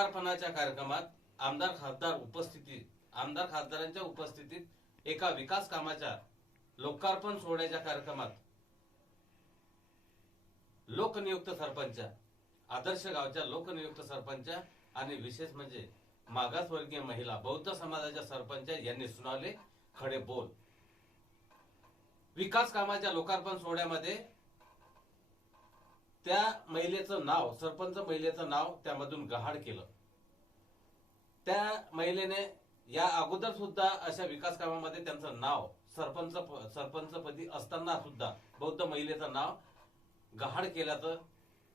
लोकार्पणाच्या कार्यक्रमात आमदार खासदार उपस्थितीत आमदार खासदारांच्या उपस्थितीत एका विकास कामाच्या लोकार्पण सोहळ्याच्या कार्यक्रमात लोकनियुक्त सरपंच आदर्श गावच्या लोकनियुक्त सरपंच आणि विशेष म्हणजे मागासवर्गीय महिला बौद्ध समाजाच्या सरपंच यांनी सुनावले खडे बोल. विकास कामाच्या लोकार्पण सोहळ्यामध्ये त्या महिलेचं नाव सरपंच महिलेचं नाव त्यामधून गहाड केलं. त्या महिलेने या अगोदर सुद्धा अशा विकास कामामध्ये त्यांचं नाव सरपंच सरपंचपदी असताना सुद्धा बौद्ध महिलेचं नाव गहाड केल्याचं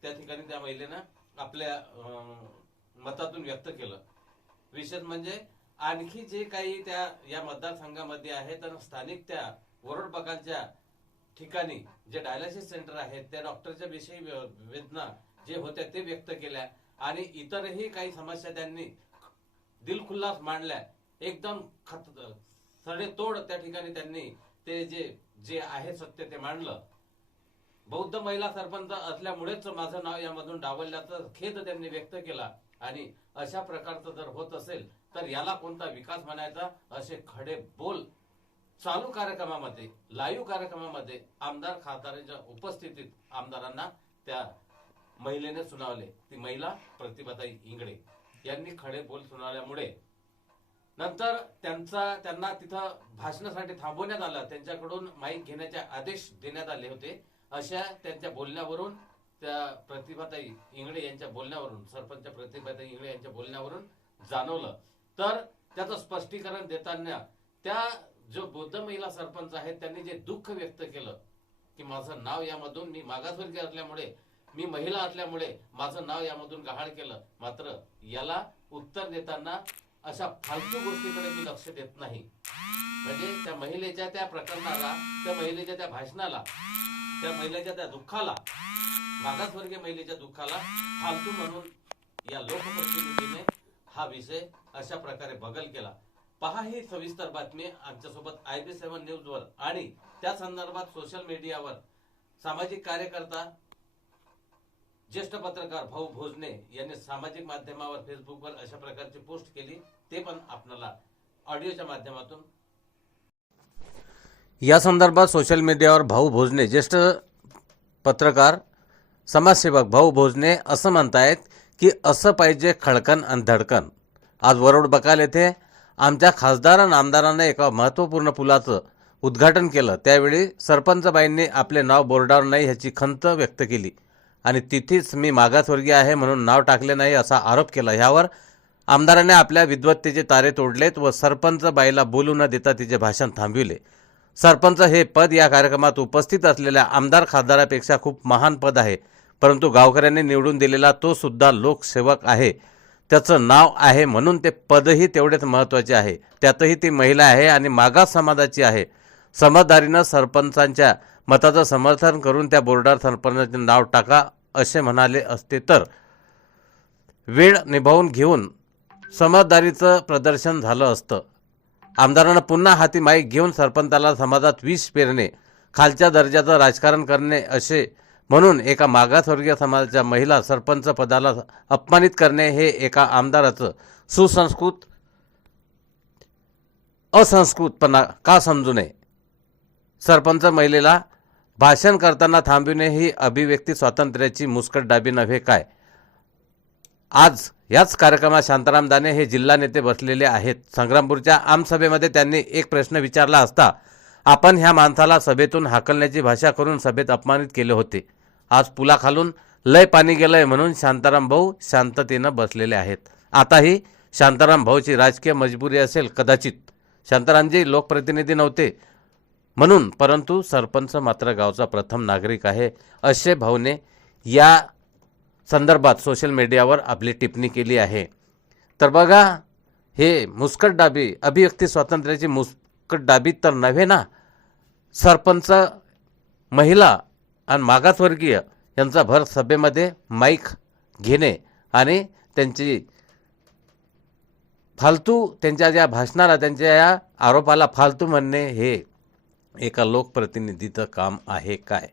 त्या ठिकाणी त्या महिलेनं आपल्या मतातून व्यक्त केलं. विशेष म्हणजे आणखी जे काही त्या या मतदारसंघामध्ये आहे तर स्थानिक त्या वरोडबागांच्या ठिकाणी जे डायलिसिस सेंटर आहेत त्या डॉक्टरच्या विषयी वेदना जे होत्या ते व्यक्त केल्या. आणि इतरही काही समस्या त्यांनी दिलखुल्लास मांडल्या. एकदम खत सडेतोड त्या ठिकाणी त्यांनी ते जे जे आहे सत्य ते मांडलं. बौद्ध महिला सरपंच असल्यामुळेच माझं नाव यामधून डावलल्याचा खेद त्यांनी व्यक्त केला. आणि अशा प्रकारचं जर होत असेल तर याला कोणता विकास म्हणायचा? असे खडे बोल चालू कार्यक्रमामध्ये लाईव्ह कार्यक्रमामध्ये आमदार खासदारांच्या उपस्थितीत आमदारांना त्या महिलेने सुनावले. ती महिला प्रतिभाताई इंगडे यांनी खडे बोल सुनावल्यामुळे नंतर त्यांचा त्यांना तिथं भाषणासाठी थांबवण्यात आलं. त्यांच्याकडून माईक घेण्याचे आदेश देण्यात आले होते. अशा त्यांच्या बोलण्यावरून त्या प्रतिभाताई इंगळे यांच्या बोलण्यावरून सरपंच प्रतिभाताई इंगळे यांच्या बोलण्यावरून जाणवलं. तर त्याचं स्पष्टीकरण देताना त्या जो बौद्ध महिला सरपंच आहेत त्यांनी जे दुःख व्यक्त केलं की माझं नाव यामधून मी मागासवर्गीय असल्यामुळे मी महिला असल्यामुळे माझं नाव यामधून गहाळ केलं. मात्र याला उत्तर देताना अशा फालतू गोष्टीकडे मी लक्ष देत नाही. म्हणजे त्या महिलेच्या त्या प्रकरणाला त्या महिलेच्या त्या भाषणाला त्या महिलेच्या त्या दुःखाला मागासवर्गीय महिलेच्या दुःखाला फालतू म्हणून या लोकप्रतिनिधीने हा विषय अशा प्रकारे बगल केला. पहा ही सविस्तर बातमी आमच्यासोबत आय बी सेव्हन न्यूजवर आणि त्या संदर्भात सोशल मीडियावर सामाजिक कार्यकर्ता ज्येष्ठ पत्रकार भाऊ भोजने यांनी सामाजिक माध्यमावर फेसबुकवर अशा प्रकारची पोस्ट केली ते पण आपल्याला ऑडिओच्या माध्यमातून. या संदर्भात सोशल मीडियावर भाऊ भोजने ज्येष्ठ पत्रकार समाजसेवक भाऊ भोजने असं म्हणतायत की असं पाहिजे खडकन आणि धडकन. आज वरोड बकाल येथे आमच्या खासदार आणि आमदारांना एका महत्त्वपूर्ण पुलाचं उद्घाटन केलं. त्यावेळी सरपंचबाईंनी आपले नाव बोर्डावर नाही ह्याची खंत व्यक्त केली. आणि तिथेच मी मागासवर्गीय आहे म्हणून नाव टाकले नाही असा आरोप केला. ह्यावर आमदारांनी आपल्या विद्वत्तेचे तारे तोडलेत व सरपंच बाईला बोलू न देता तिचे भाषण थांबविले. सरपंच हे पद या कार्यक्रमात उपस्थित असलेल्या आमदार खासदारापेक्षा खूप महान पद आहे. परंतु गावकऱ्यांनी निवडून दिलेला तो सुद्धा लोकसेवक आहे. त्याचं नाव आहे म्हणून ते पदही तेवढेच महत्त्वाचे आहे. त्यातही ती महिला आहे आणि मागास समाजाची आहे. समजदारीनं सरपंचांच्या मताचं समर्थन करून त्या बोर्डावर सरपंचाचे नाव टाका असे म्हणाले असते तर. वेळ निभावून घेऊन समजदारीचं प्रदर्शन झालं असतं. आमदारांना पुन्हा हाती माईक घेऊन सरपंचाला समाजात विष पेरणे खालच्या दर्जाचं राजकारण करणे असे म्हणून एका मागासवर्गीय समाजाच्या महिला सरपंच पदाला अपमानित करणे हे एका आमदाराचं सुसंस्कृत असंस्कृतपणा का समजू नये? सरपंच महिलेला भाषण करताना थांबविणे ही अभिव्यक्ती स्वातंत्र्याची मुस्कट डाबी नव्हे काय? आज याच कार्यक्रमात शांताराम दाने हे जिल्हा नेते बसलेले आहेत. संग्रामपूरच्या आमसभेमध्ये त्यांनी एक प्रश्न विचारला असता आपण ह्या माणसाला सभेतून हाकलण्याची भाषा करून सभेत अपमानित केले होते. आज पुलाखालून लय पाणी गेलंय म्हणून शांताराम भाऊ शांततेनं बसलेले आहेत. आताही शांताराम भाऊची राजकीय मजबुरी असेल कदाचित. शांतारामजी लोकप्रतिनिधी नव्हते. म्हणून परंतु सरपंच मात्र गावचा प्रथम नागरिक आहे असे भाऊने या संदर्भात सोशल मीडियावर आपली टिप्पणी केली आहे. तर बघा हे मुस्कट डाबी अभिव्यक्ती स्वातंत्र्याची मुस्कट डाबी तर नव्हे ना? सरपंच महिला आणि मागासवर्गीय यांचा भर सभेमध्ये माईक घेणे आणि त्यांची फालतू त्यांच्या ज्या भाषणाला त्यांच्या या आरोपाला फालतू म्हणणे हे एका लोकप्रतिनिधीचं काम आहे काय?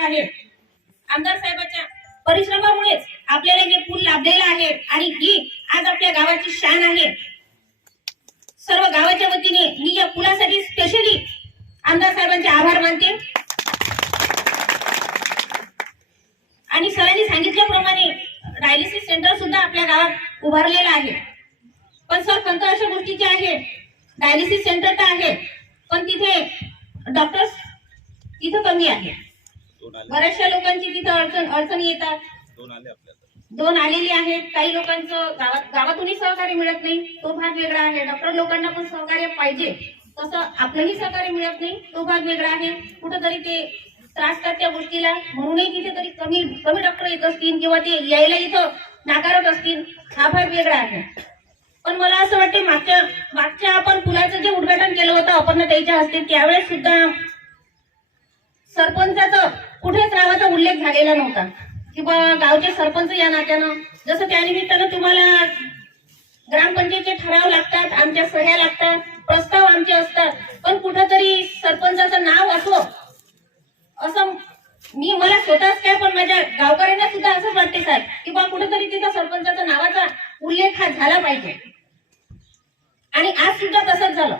आहे. आमदार साहेबाच्या परिश्रमामुळेच आपल्याला जे पूल लाभलेला आहे आणि ही आज आपल्या गावाची शान आहे. सर्व गावाच्या वतीने मी या पुलासाठी स्पेशली आमदार साहेबांचे आभार मानते. आणि सरांनी सांगितल्याप्रमाणे डायलिसिस सेंटर सुद्धा आपल्या गावात उभारलेलं आहे. पण सर पंत अशा गोष्टीचे आहे डायलिसिस सेंटर तर आहे पण तिथे डॉक्टर्स तिथं कमी आहे. बऱ्याचशा लोकांची तिथं अडचण अडचणी येतात. दोन आलेली आहेत. काही लोकांचं गावात गावातूनही सहकार्य मिळत नाही. तो भाग वेगळा आहे. डॉक्टर लोकांना पण सहकार्य पाहिजे. तसं आपलंही सहकार्य मिळत नाही. तो भाग वेगळा आहे. कुठंतरी ते त्रासतात त्या गोष्टीला. म्हणूनही तिथे तरी कमी कमी डॉक्टर येत असतील किंवा ते यायला इथं नाकारत असतील. हा भाग वेगळा आहे. पण मला असं वाटतं मागच्या मागच्या आपण पुलाचं जे उद्घाटन केलं होतं अपर्णा ताईच्या हस्ते त्यावेळेस सुद्धा सरपंचाचा कुठेच नावाचा उल्लेख झालेला नव्हता. किंवा गावचे सरपंच या नात्यानं जसं त्यानिमित्तानं तुम्हाला ग्रामपंचायतचे ठराव लागतात आमच्या सह्या लागतात प्रस्ताव आमचे असतात पण कुठंतरी सरपंचाचं नाव असो असं मी मला स्वतःच काय पण माझ्या गावकऱ्यांना सुद्धा असंच वाटते साहेब की बा कुठंतरी तिथं सरपंचाचा नावाचा उल्लेख हा झाला पाहिजे. तसंच झालं.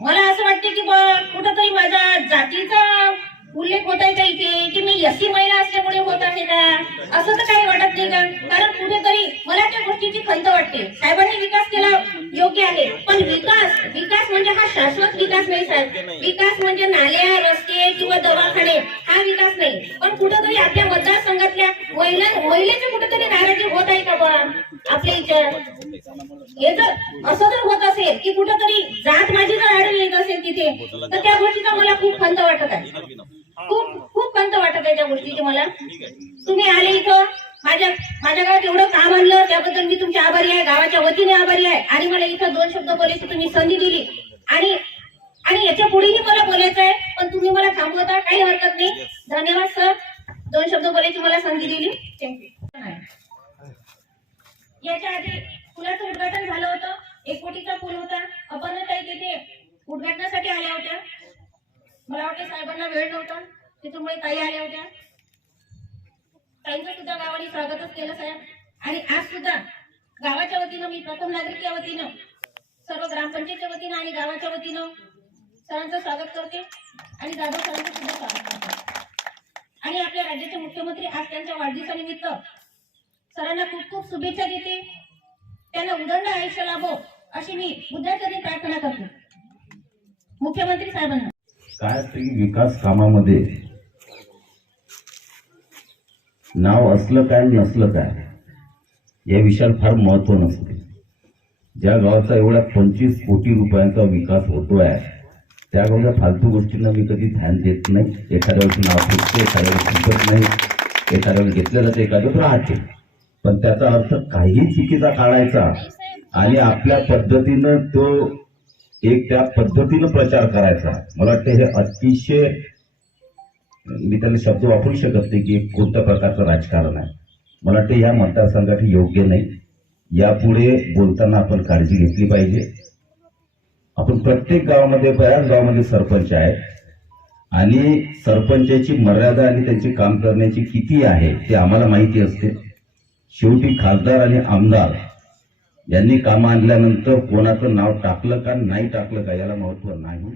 मला असं वाटते की बा कुठंतरी माझ्या जातीचा उल्लेख होत आहे का इथे? की मी एससी महिला असल्यामुळे होत आहे का? असं तर काही वाटत नाही का? कारण कुठेतरी मला त्या गोष्टीची खंत वाटते. साहेबांनी विकास केला योग्य आहे. पण विकास विकास म्हणजे हा शाश्वत विकास नाही साहेब. विकास म्हणजे नाल्या रस्ते किंवा दवाखाने हा विकास नाही. पण कुठेतरी आपल्या मतदारसंघातल्या महिला महिलेची कुठेतरी नाराजी होत आहे का बा? आपल्या इथं? हे जर असं जर होत असेल की कुठंतरी जात माझी जर आढळून येत असेल तिथे तर त्या गोष्टीचा मला खूप खंत वाटत आहे. खूप खूप खंत वाटत आहे त्या गोष्टीची मला. तुम्ही आले इथं माझ्या माझ्या गावात एवढं काम आणलं त्याबद्दल मी तुमच्या आभारी आहे गावाच्या वतीने आभारी आहे. आणि मला इथं दोन शब्द बोलायची तुम्ही संधी दिली. आणि आणि याच्या पुढेही मला बोलायचं आहे पण तुम्ही मला थांबवता काही हरकत नाही. धन्यवाद सर. दोन शब्द बोलायची मला संधी दिली. थँक्यू याच्या आधी पुलाचं उद्घाटन झालं होतं. एक कोटीचा पूल होता. अपर्णताई तिथे उद्घाटनासाठी आल्या होत्या. मला वाटतं साहेबांना वेळ नव्हता. त्याच्यामुळे ताई आल्या होत्या. ताईंचं सुद्धा गावाने स्वागतच केलं साहेब. आणि आज सुद्धा गावाच्या वतीनं मी प्रथम नागरिक या वतीनं सर्व ग्रामपंचायतच्या वतीनं आणि गावाच्या वतीनं सरांचं स्वागत करते आणि जाधव सरांचं सुद्धा स्वागत करते. आणि आपल्या राज्याचे मुख्यमंत्री आज त्यांच्या वाढदिवसानिमित्त सरांना खूप खूप शुभेच्छा देते. त्यांना उदंड आयुष्य लाभो. अशी मी बुद्धाचरणी प्रार्थना करतो. मुख्यमंत्री साहेबांना. काय ते विकास कामामध्ये नाव असलं काय नसलं काय या विषयाला फार महत्त्व नसते. ज्या गावाचा एवढ्या पंचवीस कोटी रुपयांचा विकास होतोय त्या गावच्या फालतू गोष्टींना मी कधी ध्यान देत नाही. एखाद्या वेळेस नाव फुटते एखाद्या वेळेस फुटत नाही. एखाद्या वेळेस घेतलं जातं एखाद्या वेळेस राहते. पण त्याचा अर्थ काही चुकीचा काढायचा आणि आपल्या पद्धतीनं तो एक त्या पद्धतीनं प्रचार करायचा. मला वाटतं हे अतिशय मी त्याला शब्द वापरू शकत नाही की कोणत्या प्रकारचं राजकारण आहे. मला वाटतं या मतदारसंघासाठी योग्य नाही. यापुढे बोलताना आपण काळजी घेतली पाहिजे. आपण प्रत्येक गावामध्ये बऱ्याच गावामध्ये सरपंच आहेत. आणि सरपंचाची मर्यादा आणि त्यांची काम करण्याची किती आहे ते आम्हाला माहिती असते. शेवटी खासदार आणि आमदार यांनी कामं आणल्यानंतर कोणाचं नाव टाकलं का नाही टाकलं का याला महत्त्व नाही.